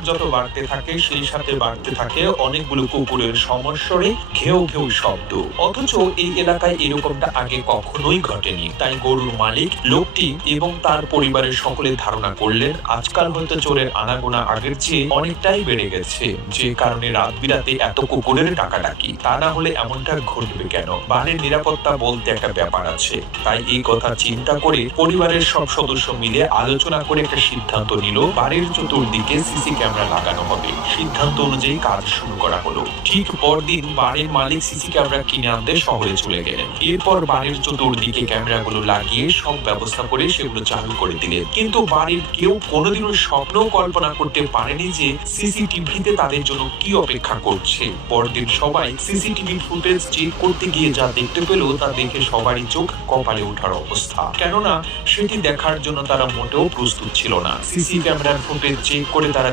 যত বাড়তে থাকে সেই সাথে বাড়তে থাকে অনেকগুলো কুকুরের সমস্বরে ঘেউ ঘেউ শব্দ। অথচ এই এলাকায় এরকমটা আগে কখনোই ঘটেনি। তাই গরুর মালিক লোকটি এবং তার পরিবারের সকলে ধারণা করলেন আজকাল হয়তো চোরের আনাগোনা আগের চেয়ে অনেকটাই বেড়ে গেছে, যে কারণে রাত বিরাতে এত কুকুরের ডাকাডাকি। তা না হলে এমনটা ঘটবে কেন? বাড়ির নিরাপত্তা বলতে একটা ব্যাপার আছে। তাই এই কথা চিন্তা করে পরিবারের সব সদস্য মিলে আলোচনা করে একটা সিদ্ধান্ত নিল, বাড়ির চতুর্দিকে সিসি ক্যামেরা লাগানো হবে। সিদ্ধান্ত অনুযায়ী কাজ শুরু করা হলো। ঠিক পরদিন বাড়ির মালিক সিসি ক্যামেরা কিনে আনতে শহরে চলে গেলেন। এরপর বাড়ির চতুর্দিকে ক্যামেরাগুলো লাগিয়ে সব ব্যবস্থা করে সেগুলো চালু করে দিলেন। কিন্তু বাড়ির কেউ কোনোদিনও স্বপ্নও কল্পনা করতে পারেনি যে সিসিটিভিতে তাদের জন্য কি অপেক্ষা করছে। পরদিন সবাই সিসিটিভি ফুটেজ চেক করতে গিয়ে যা দেখতে পেল তা দেখে সবারই চোখ কপালে ওঠার অবস্থা। কেননা সেটি দেখার জন্য তারা মোটেও প্রস্তুত ছিল না। সিসি ক্যামেরার ফুটেজ চেক করে তারা